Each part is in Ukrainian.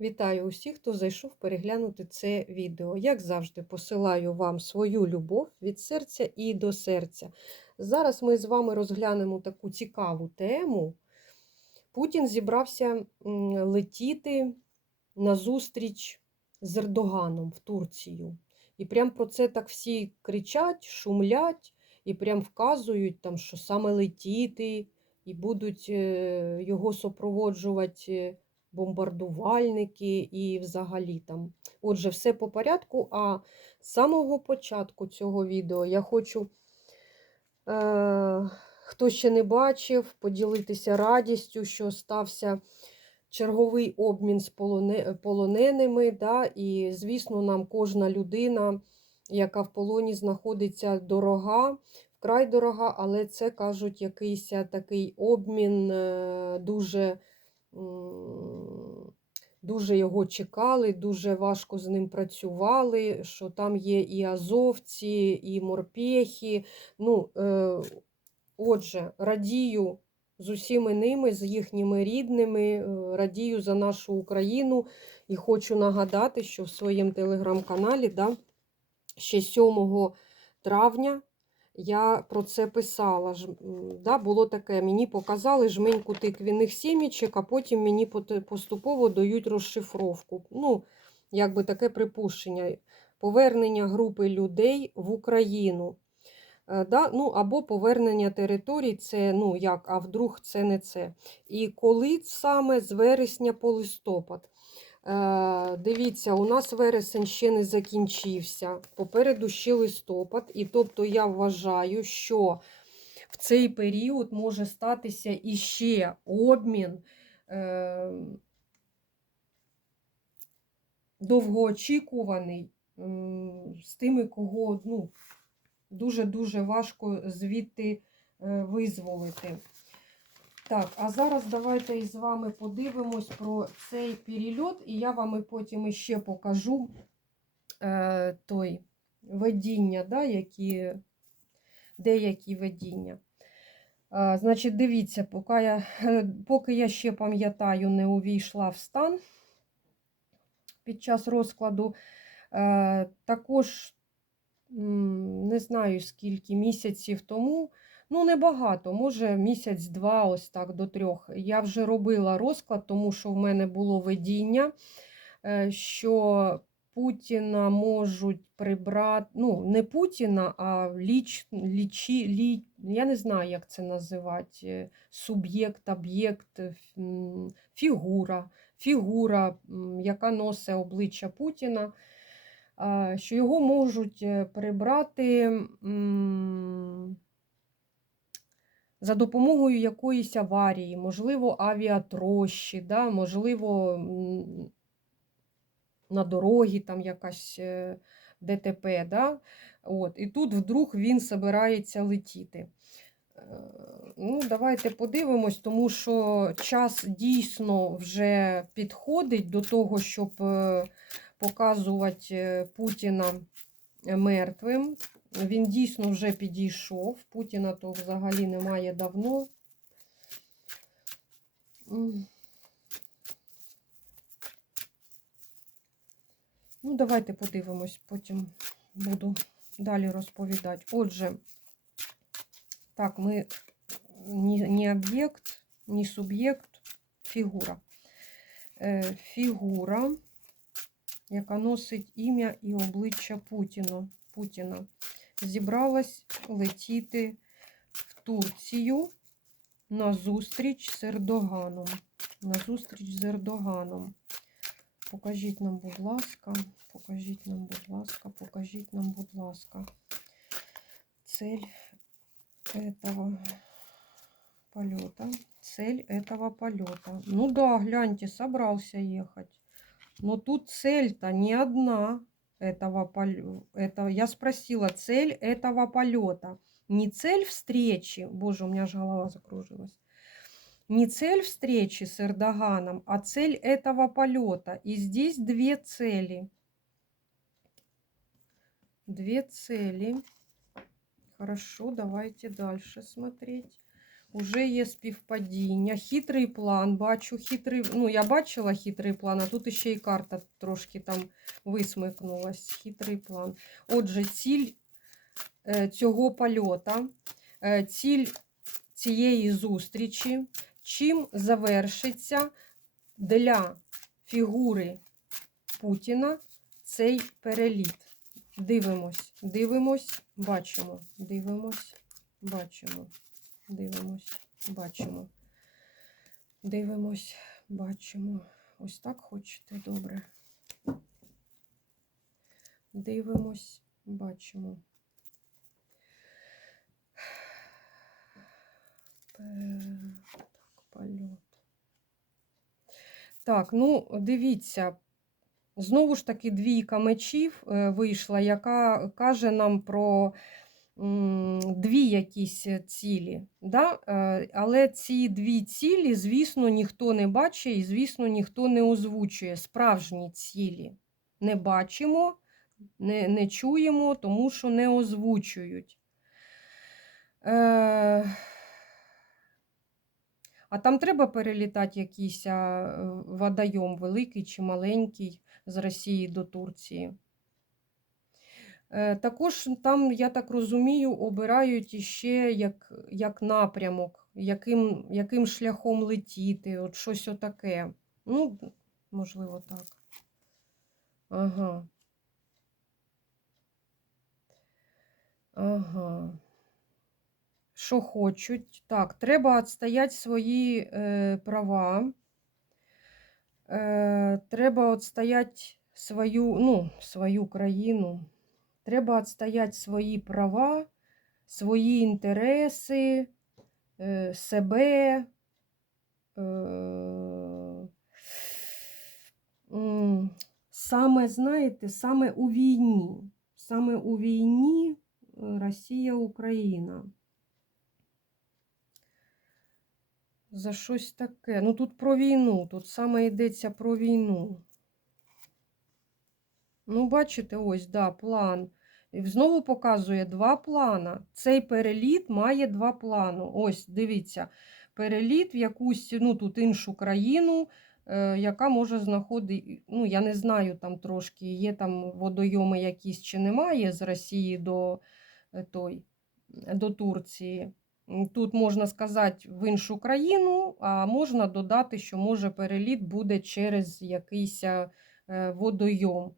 Вітаю усіх, хто зайшов переглянути це відео. Як завжди, посилаю вам свою любов від серця і до серця. Зараз ми з вами розглянемо таку цікаву тему. Путін зібрався летіти на зустріч з Ердоганом в Турцію. І прям про це так всі кричать, шумлять і прям вказують, там, що саме летіти, і будуть е, його супроводжувати бомбардувальники і взагалі там. Отже, все по порядку. А з самого початку цього відео я хочу, е, хто ще не бачив, поділитися радістю, що стався черговий обмін з полоненими. Да? І, звісно, нам кожна людина, яка в полоні знаходиться, дорога. Вкрай дорога, але це кажуть якийсь такий обмін е, дуже дуже його чекали, дуже важко з ним працювали, що там є і азовці, і морпехи. Ну, е, Отже, радію з усіми ними, з їхніми рідними, е, радію за нашу Україну і хочу нагадати, що в своєму телеграм-каналі да, ще 7 травня. Я про це писала. Да, Було таке, мені показали жменьку тиквіних сімічок, а потім мені поступово дають розшифровку. Ну, якби таке припущення. Повернення групи людей в Україну. Е, да? ну, Або повернення територій, це, ну, як, а вдруг це не це. І коли саме з вересня по листопад. Е, дивіться, у нас вересень ще не закінчився. Попереду ще листопад. І тобто я вважаю, що в цей період може статися іще обмін е, довгоочікуваний з тими, кого ну, дуже-дуже важко звідти е, визволити. Так, а зараз давайте із вами подивимось про цей перельот, і я вам і потім іще покажу е, той видіння, да, які, деякі видіння. Е, значить, дивіться, поки я, поки я ще пам'ятаю, не увійшла в стан під час розкладу. Е, також, не знаю, скільки місяців тому. Ну, небагато, може місяць-два, ось так до трьох. Я вже робила розклад, тому що в мене було видіння, е, що Путіна можуть прибрати, ну, не Путіна, а ліч, лічі, лі, я не знаю, як це називати, суб'єкт, об'єкт, фігура, фігура, яка носить обличчя Путіна, що його можуть е, прибрати за допомогою якоїсь аварії, можливо, авіатрощі, да, можливо, на дорогі там якась е, ДТП. Да? От, І тут вдруг він збирається летіти. Е, ну, Давайте подивимось, тому що час дійсно вже підходить до того, щоб е, показувати Путіна мертвим. Він дійсно вже підійшов. Путіна то взагалі немає давно. Ну, давайте подивимось, потім буду далі розповідати. Отже, так, ми ні об'єкт, ні суб'єкт, фігура. Е, фігура, яка носить ім'я і обличчя Путіна. Путіна зібралась летіти в Турцію на зустріч з Ердоганом. На зустріч з Ердоганом. Покажіть нам, будь ласка, покажіть нам, будь ласка, покажіть нам, будь ласка, цель этого полета. Цель этого полета. Ну да, гляньте, собрался ехать. Но тут цель-то не одна этого полета. Я спросила цель этого полета. Не цель встречи, боже, у меня же голова закружилась. Не цель встречи с Эрдоганом, а цель этого полета. И здесь две цели. Две цели. Хорошо, давайте дальше смотреть. Уже є співпадіння. Хитрий план. Бачу хитрий. Ну, я бачила хитрий план, а тут ще й карта трошки там висмикнулась. Хитрий план. Отже, ціль е, цього польота, е, ціль цієї зустрічі, чим завершиться для фігури Путіна цей переліт. Дивимось, дивимось, бачимо, дивимось, бачимо, дивимось, бачимо, дивимось, бачимо. Ось так хочете, добре. Дивимось, бачимо. Так, польот. Так, ну, дивіться. Знову ж таки, двійка мечів е, вийшла, яка каже нам про дві якісь цілі. Да? Е, Але ці дві цілі, звісно, ніхто не бачить і, звісно, ніхто не озвучує. Справжні цілі не бачимо, не, не чуємо, тому що не озвучують. Е, а там треба перелітати якийсь е, водойом, великий чи маленький з Росії до Турції. Е, Також там, я так розумію, обирають іще як, як напрямок, яким, яким шляхом летіти, от щось отаке. Ну, можливо, так. Ага. Ага. Що хочуть? Так, треба відстояти свої е, права. Е, треба відстояти свою, ну, свою країну. Треба відстояти свої права, свої інтереси, е, себе. Е, саме, знаєте, саме у війні. Саме у війні е, Росія-Україна. За щось таке. Ну тут про війну, тут саме йдеться про війну. Ну, бачите, ось, да, план. Знову показує два плана. Цей переліт має два плани. Ось, дивіться, переліт в якусь, ну, тут іншу країну, е, яка може знаходити, ну, я не знаю, там трошки, є там водойоми якісь чи немає з Росії до, е, той, до Турції. Тут можна сказати в іншу країну, а можна додати, що може переліт буде через якийсь е, водойом.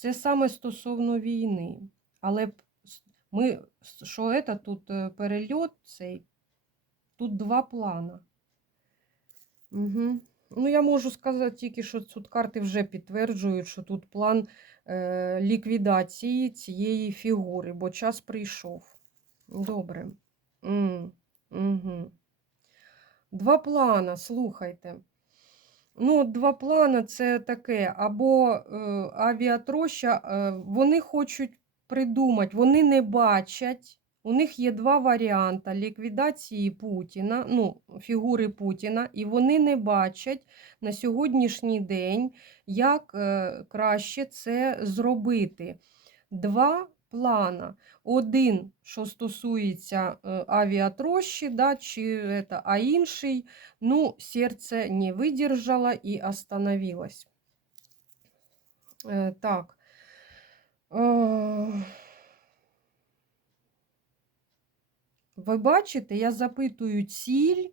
Це саме стосовно війни. Але ми, що це тут е, перельот цей, тут два плана. Угу. Ну, я можу сказати тільки, що тут карти вже підтверджують, що тут план е, ліквідації цієї фігури, бо час прийшов. Добре. М, Угу. Два плана, слухайте. Ну, два плани це таке, або е, авіатроща, е, вони хочуть придумати, вони не бачать. У них є два варіанти ліквідації Путіна, ну, фігури Путіна, і вони не бачать на сьогоднішній день, як е, краще це зробити. Два плана. Один, що стосується е, авіатрощі, да, чи, это, а інший ну, сердце не выдержало и остановилось. Э, так. Е, Ви бачите, я запитую ціль,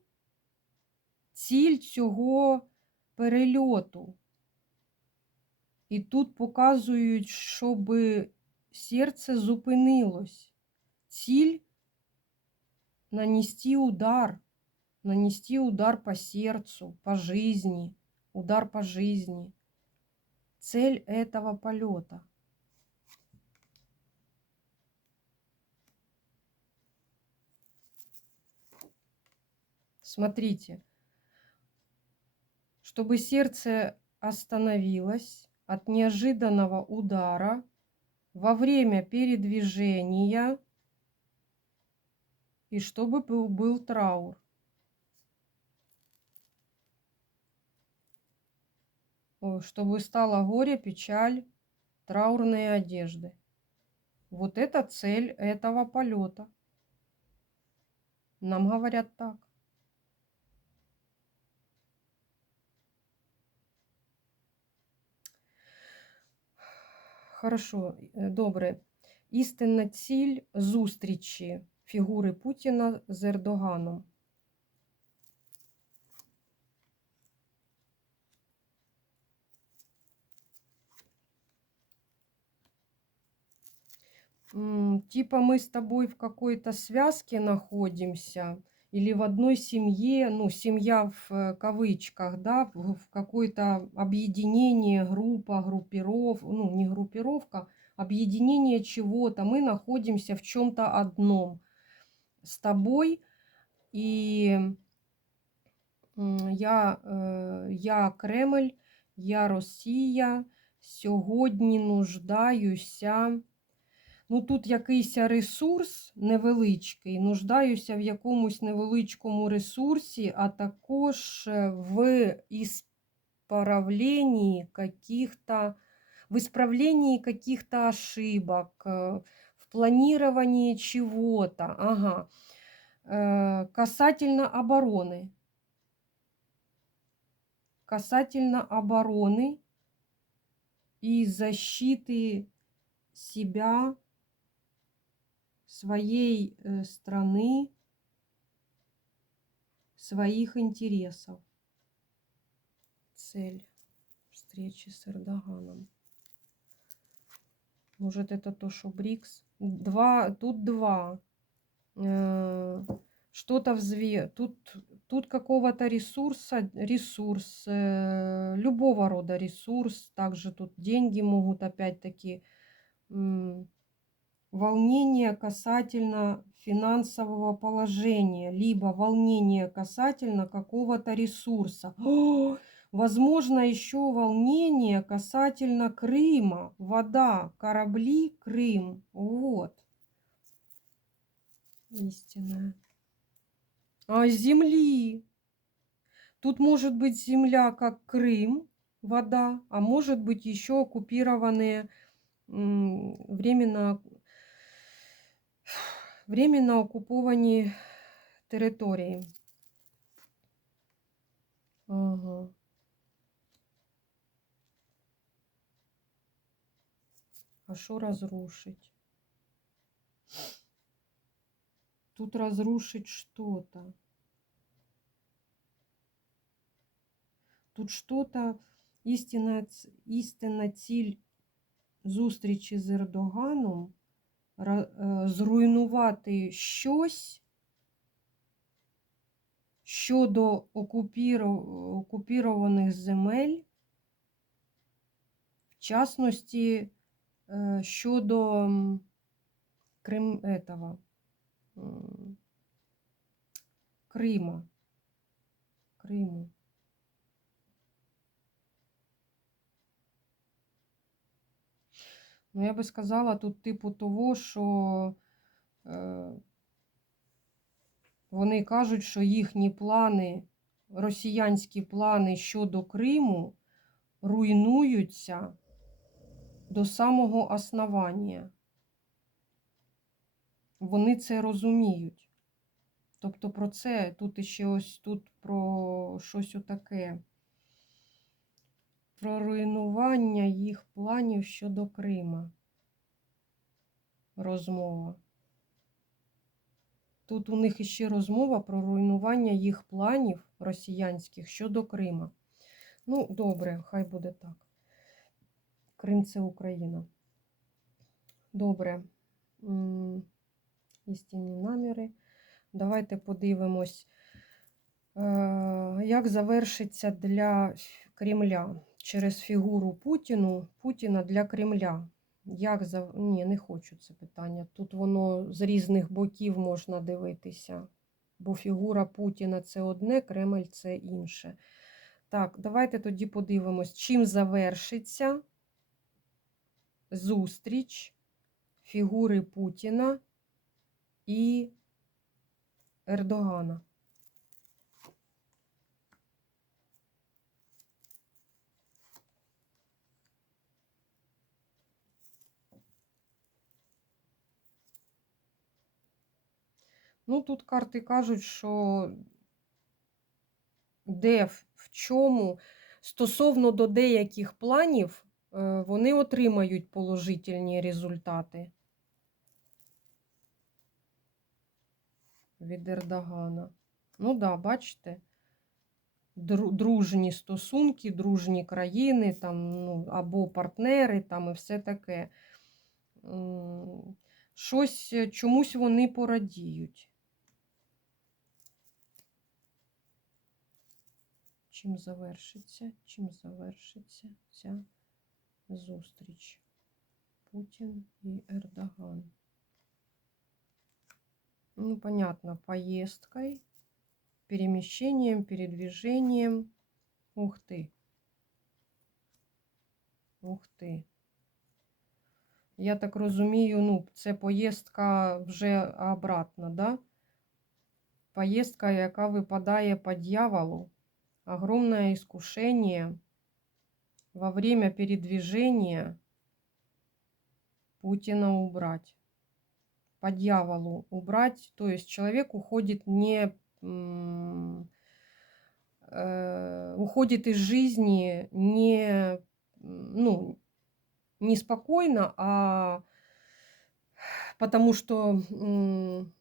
ціль цього перельоту. І тут показують, щоб серце зупинилось. Ціль нанести удар нанести удар по сердцу, по жизни, удар по жизни. Цель этого полета. Смотрите, чтобы сердце остановилось от неожиданного удара во время передвижения и чтобы был, был траур. Чтобы стало горе, печаль, траурные одежды. Вот это цель этого полета. Нам говорять так. Хорошо, е, добре. Істинна ціль зустрічі фігури Путіна з Ердоганом. Типа мы с тобой в какой-то связке находимся или в одной семье, ну, семья в э, кавычках, да, в какое-то объединение, группа, группиров, ну, не группировка, объединение чего-то. Мы находимся в чем-то одном с тобой, и я, е, я Кремль, я Росія, сьогодні нуждаюся. Ну, тут якийсь ресурс невеличкий, нуждаюся в якомусь невеличкому ресурсі, а також е, в ісправленні каких-то, в исправлении каких-то ошибок, е, в планировании чего-то. Ага. Э, Касательно обороны. Касательно обороны и защиты себя, своей э, страны, своих интересов. Цель встречи с Эрдоганом. Может, это то, что БРИКС? Два, тут два. Э, Что-то взве... Тут, тут какого-то ресурса, ресурс, э, любого рода ресурс. Также тут деньги могут опять-таки волнение касательно финансового положения, либо волнение касательно какого-то ресурса. О, возможно, еще волнение касательно Крыма, вода, корабли, Крым. Вот. Истинная. А земли. Тут может быть земля, как Крым, вода, а может быть еще оккупированные временно, временно оккуповані території. Ага. А що разрушить? Тут разрушить что-то. Тут что-то істинна, ц- істинна ціль зустрічі ра- е, зруйнувати щось щодо окупірованих земель, в частності е, щодо Крим этого, Крима. Криму. Ну, я би сказала, тут типу того, що е, вони кажуть, що їхні плани, росіянські плани щодо Криму руйнуються до самого основання. Вони це розуміють. Тобто про це тут іще ось тут про щось отаке. Про руйнування їх планів щодо Крима. Розмова. Тут у них іще розмова про руйнування їх планів росіянських щодо Крима. Ну, добре, хай буде так. Крим це Україна. Добре. Істинні наміри. Давайте подивимось, е, як завершиться для Кремля через фігуру Путіну, Путіна для Кремля. Як за... Ні, не хочу це питання. Тут воно з різних боків можна дивитися. Бо фігура Путіна це одне, Кремль це інше. Так, давайте тоді подивимось, чим завершиться зустріч фігури Путіна і Ердогана. Ну, тут карти кажуть, що де, в, чому, стосовно до деяких планів, е, вони отримають положительні результати від Ердогана. Ну так, да, бачите, дружні стосунки, дружні країни, там, ну, або партнери, там і все таке. Щось е, чомусь вони порадіють. Чим завершиться? Чим завершиться ця зустріч? Путін і Ердоган. Ну, понятно, поездкой, перемещением, передвижением. Ух ты. Ух ти. Я так розумію, ну, це поїздка вже обратно, да? Поїздка, яка випадає по дьяволу. Огромное искушение во время передвижения Путина убрать. По дьяволу убрать. То есть человек уходит не... э, уходит из жизни не... Ну, не спокойно, а потому м,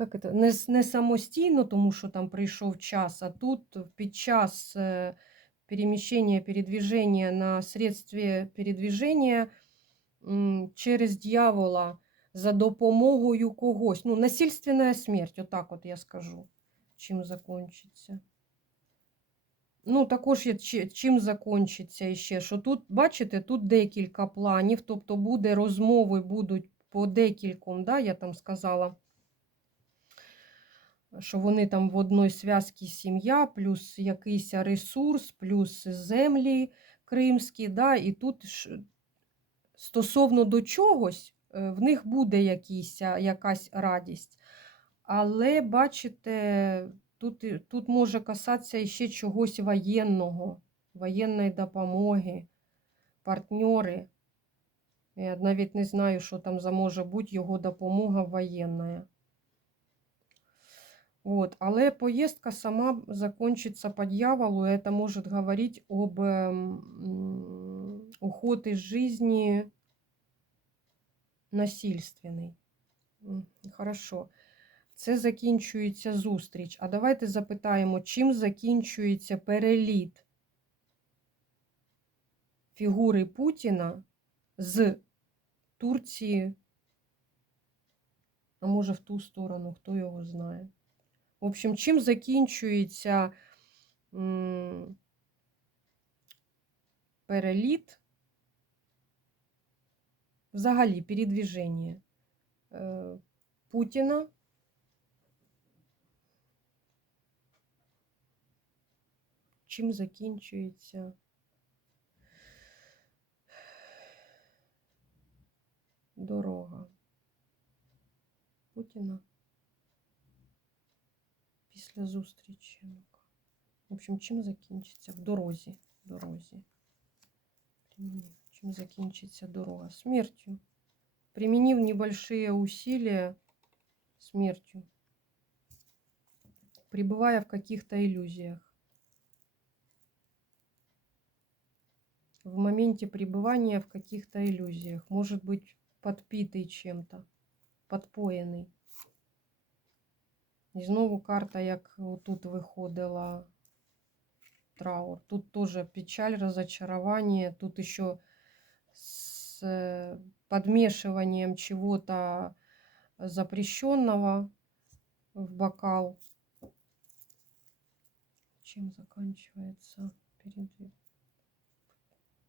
як это, не, не самостійно, тому що там прийшов час, а тут під час е, переміщення, передвіження на средстві передвіження через дьявола за допомогою когось. Ну, насильственна смерть, отак от я скажу, чим закінчиться. Ну, також є чим закінчиться іще, що тут, бачите, тут декілька планів, тобто буде розмови будуть по декільком, да, я там сказала, що вони там в одній зв'язці сім'я, плюс якийсь ресурс, плюс землі кримські, да, і тут ж стосовно до чогось, е, в них буде якийсь, а, якась радість. Але, бачите, тут, тут може касатися ще чогось воєнного, воєнної допомоги, партнери. Я навіть не знаю, що там за може бути його допомога воєнна. Вот. Але поїздка сама закончится по дьяволу, это может говорить об ем, уход из жизни насильственний. Хорошо. Це закінчується зустріч. А давайте запитаємо, чим закінчується переліт фігури Путіна з Турції, а може в ту сторону, хто його знає. В общем, чим закінчується м, переліт, взагалі передвіження е, Путіна чим закінчується дорога Путіна після зустрічі. Ну-ка. В общем, чим закінчиться? В дорозі. дорозі. Примінив. Чим закінчиться дорога? Смертю. Применив небольшие усилия смертью. Пребывая в каких-то иллюзиях. в моменте пребывания в каких-то иллюзиях, может быть подпитый чем-то, подпоєний. І знову карта, як тут виходила траур. Тут тоже печаль, разочарование, тут еще с э, подмешиванием чего-то запрещенного в бокал. Чем заканчивается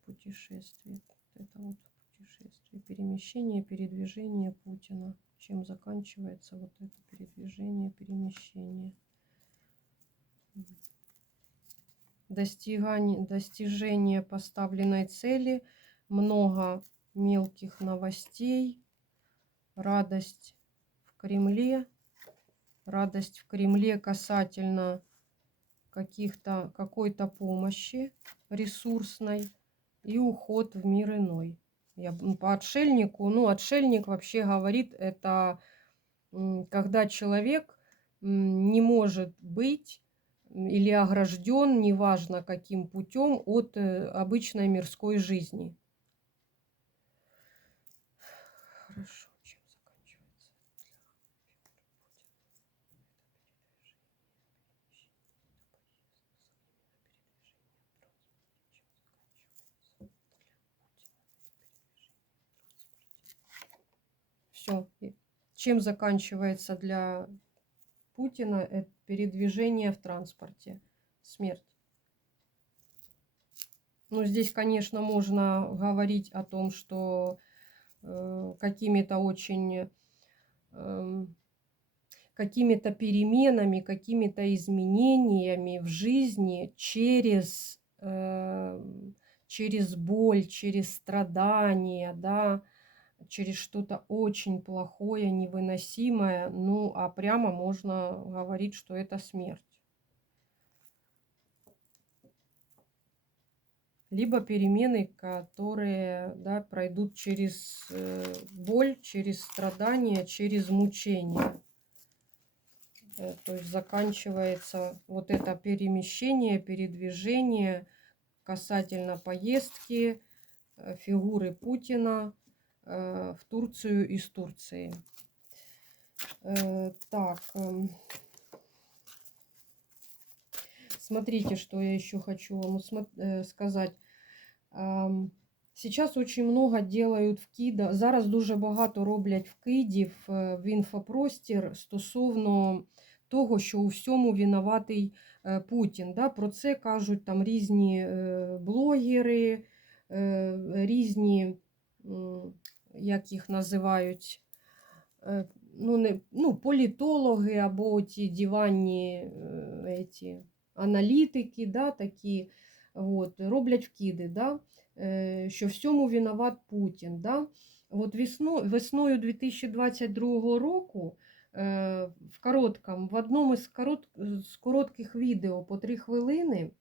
путешествие. Это вот путешествие. Перемещение, передвижение Путина. Чем заканчивается вот это передвижение, перемещение. Достигание, достижение поставленной цели. Много мелких новостей. Радость в Кремле. Радость в Кремле касательно каких-то какой-то помощи ресурсной и уход в мир иной. Я м, по отшельнику, ну, отшельник вообще говорит, это когда человек не может быть или огражден, неважно каким путем, от э, обычной мирской жизни. Хорошо, Все. Чем заканчивается для Путина это передвижение в транспорте? Смерть. Ну, здесь, конечно, можно говорить о том, что э, какими-то очень эм, какими-то переменами, какими-то изменениями в жизни через, э, через боль, через страдания, да, через что-то очень плохое, невыносимое, ну, а прямо можно говорить, что это смерть. Либо перемены, которые да, пройдут через э, боль, через страдания, через мучения. Э, То есть заканчивается вот это перемещение, передвижение касательно поездки э, фигуры Путина в Турцию из Турции. Э, Так. эм, Смотрите, что я еще хочу вам усмо- э, сказать. Ам, Сейчас очень много делають вкида. Зараз дуже багато роблять вкидів е, в інфопростір стосовно того, що у всьому винуватий е, Путін. Да? Про це кажуть там різні е, блогери, е, різні, м, як їх називають, е, ну, не, ну, політологи або ті диванні е, ці, аналітики, да, такі, от, роблять вкиди, да, е, що всьому виноват Путін. Да. От весно, весною 2022 року в короткому, в одному з, корот, з коротких відео по 3 хвилини,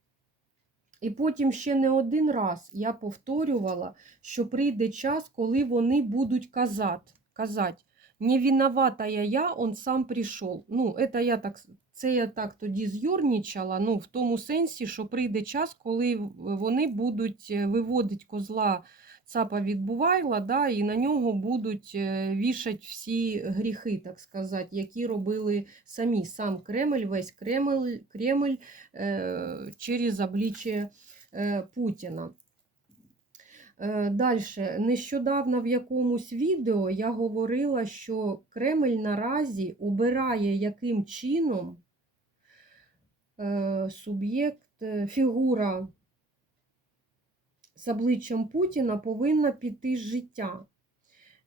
і потім ще не один раз я повторювала, що прийде час, коли вони будуть казати, казати не виновата я, он сам прийшов. Ну, это я так, це я так тоді з'юрнічала, ну, в тому сенсі, що прийде час, коли вони будуть е, виводити козла цапа від Бувайла, да, і на нього будуть е, вішати всі гріхи, так сказати, які робили самі. Сам Кремль, весь Кремль, Кремль е, через обличчя е, Путіна. Далі, нещодавно в якомусь відео я говорила, що Кремль наразі обирає, яким чином е, суб'єкт, е, фігура з обличчям Путіна повинна піти з життя.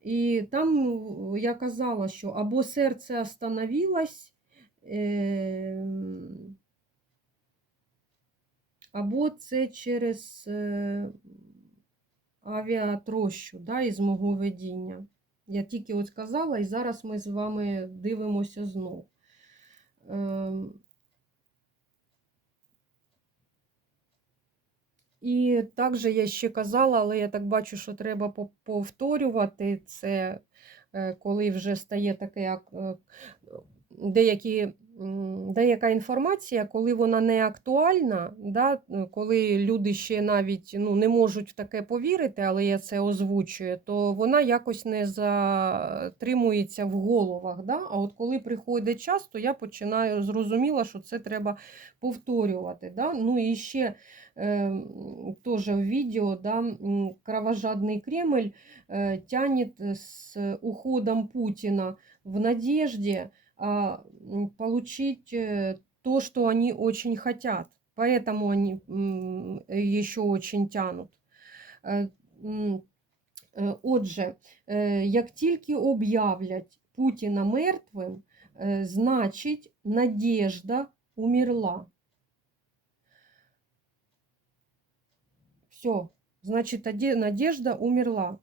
І там ну, я казала, що або серце остановилось, е, або це через е, авіатрощу да, із мого видіння. Я тільки от сказала, і зараз ми з вами дивимося знов. І також я ще казала, але я так бачу, що треба по- повторювати це, е, коли вже стає таке, як е, деякі, деяка інформація, коли вона не актуальна, да, е, коли люди ще навіть ну, не можуть в таке повірити, але я це озвучую, то вона якось не затримується в головах. Да? А от коли приходить час, то я починаю зрозуміла, що це треба повторювати. Да? Ну і ще э, тоже в видео, да, м, кровожадный Кремль э, тянет с уходом Путина в надежде а, м, Получить э, то, что они очень хотят. Поэтому они м, еще очень тянут. Е, Отже, як тільки об'являть Путіна мертвим, значить надежда умерла. Все, значит, надежда умерла.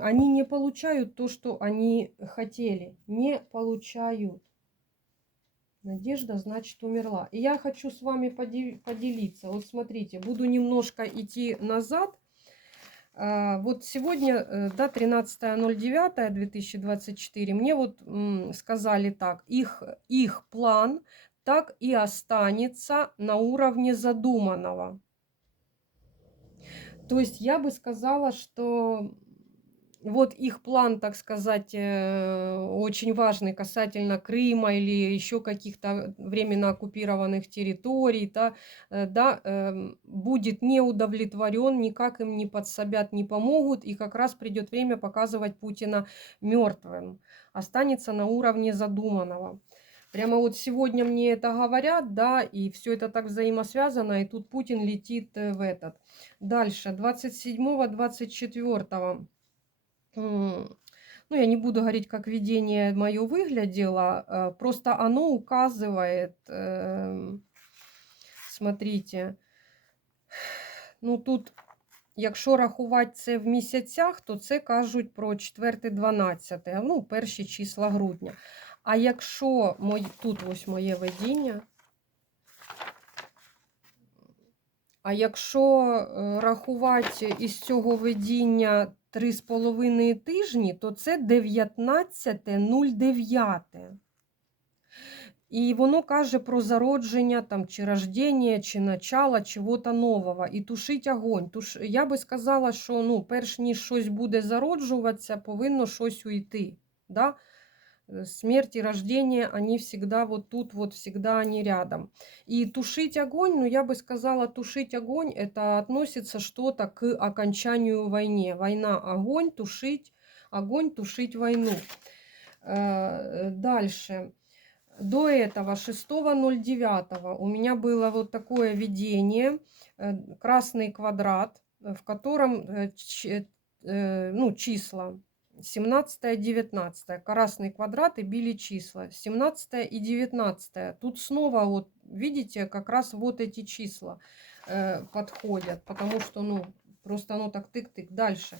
Они не получают то, что они хотели. Не получают. Надежда, значит, умерла. И я хочу с вами поде- поделиться. Вот смотрите, буду немножко идти назад. А, Вот сегодня, э, да, 13.09.2024, мне вот сказали так, их, их план так и останется на уровне задуманного. То есть я бы сказала, что вот их план, так сказать, э, очень важный касательно Крыма или еще каких-то временно оккупированных территорий, да, э, да, эм, будет не удовлетворен, никак им не подсобят, не помогут, и как раз придет время показывать Путина мертвым. Останется на уровне задуманного. Прямо вот сегодня мне это говорят, да, и все это так взаимосвязано, и тут Путин летит э, в этот. Дальше, 27-24 М, ну, я не буду говорить, как видение мое выглядело, э, просто оно указывает, эм, смотрите, ну тут, якщо рахувати це в місяцях, то це кажуть про 4-12, ну, перші числа грудня. А якщо мої, тут ось моє видіння, а якщо е, рахувати із цього видіння 3,5 тижні, то це 19.09. І воно каже про зародження там, чи рождення, чи начало чого-то нового. І тушить огонь. Туш... Я би сказала, що ну, перш ніж щось буде зароджуватися, повинно щось уйти. Да? Э, Смерть и рождение, они всегда вот тут, вот всегда они рядом. И тушить огонь, ну я бы сказала, тушить огонь, это относится что-то к окончанию войны. Война, огонь, тушить, огонь, тушить войну. Э, Дальше. До этого, 6.09, у меня было вот такое видение, э, красный квадрат, в котором ну, числа 17 19 красный квадрат и били числа 17 и 19 тут снова вот видите как раз вот эти числа э, подходят потому что ну просто оно так тык-тык дальше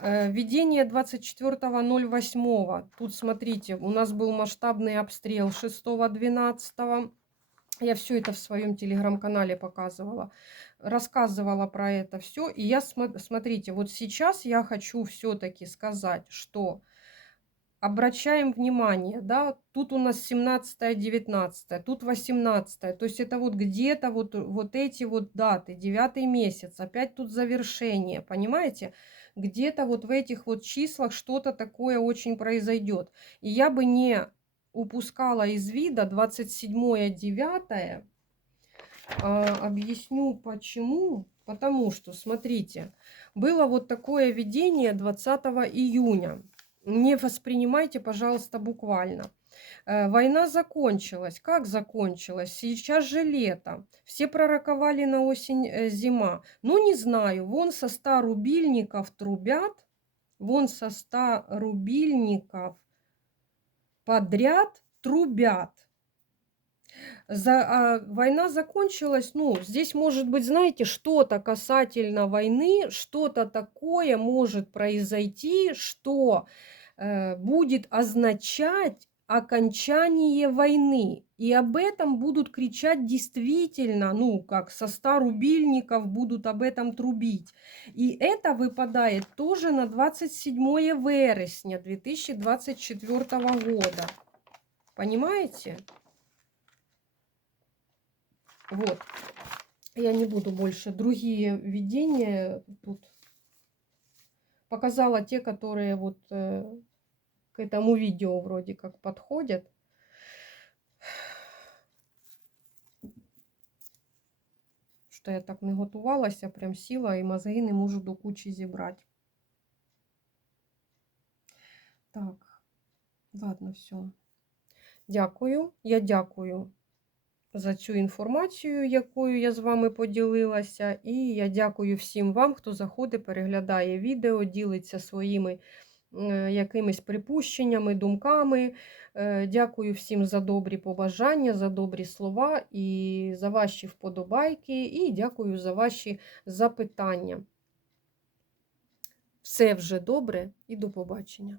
Э, Введение 24.08. Тут смотрите, у нас был масштабный обстрел 6.12. Я все это в своем телеграм-канале показывала. Рассказывала про это все. И я, смо- смотрите, вот сейчас я хочу все-таки сказать, что обращаем внимание, да, тут у нас 17-19, тут 18, то есть это вот где-то вот, вот эти вот даты, 9 месяц, опять тут завершение, понимаете? Где-то вот в этих вот числах что-то такое очень произойдет. И я бы не упускала из вида 27-9, объясню почему. Потому что, смотрите, было вот такое видение 20 июня. Не воспринимайте, пожалуйста, буквально. Э, Война закончилась. Как закончилась? Сейчас же лето. Все пророковали на осень э, зима. Ну, не знаю. Вон со 100 рубильников трубят. Вон со 100 рубильников подряд трубят. За, а, война закончилась, ну, здесь может быть, знаете, что-то касательно войны, что-то такое может произойти, что э, будет означать окончание войны. И об этом будут кричать действительно, ну, как со 100 рубильников будут об этом трубить. И это выпадает тоже на 27 вересня 2024 года. Понимаете? Вот. Я не буду больше другие видения тут. Показала те, которые вот э, к этому видео вроде как подходят. Що я так не готувалася, прям сіла і мозги не можу до кучі зібрати. Так, ладно, все. Дякую. Я дякую за цю інформацію, якою я з вами поділилася. І я дякую всім вам, хто заходить, переглядає відео, ділиться своїми е, якимись припущеннями, думками. Е, Дякую всім за добрі побажання, за добрі слова і за ваші вподобайки, і дякую за ваші запитання. Все вже добре і до побачення.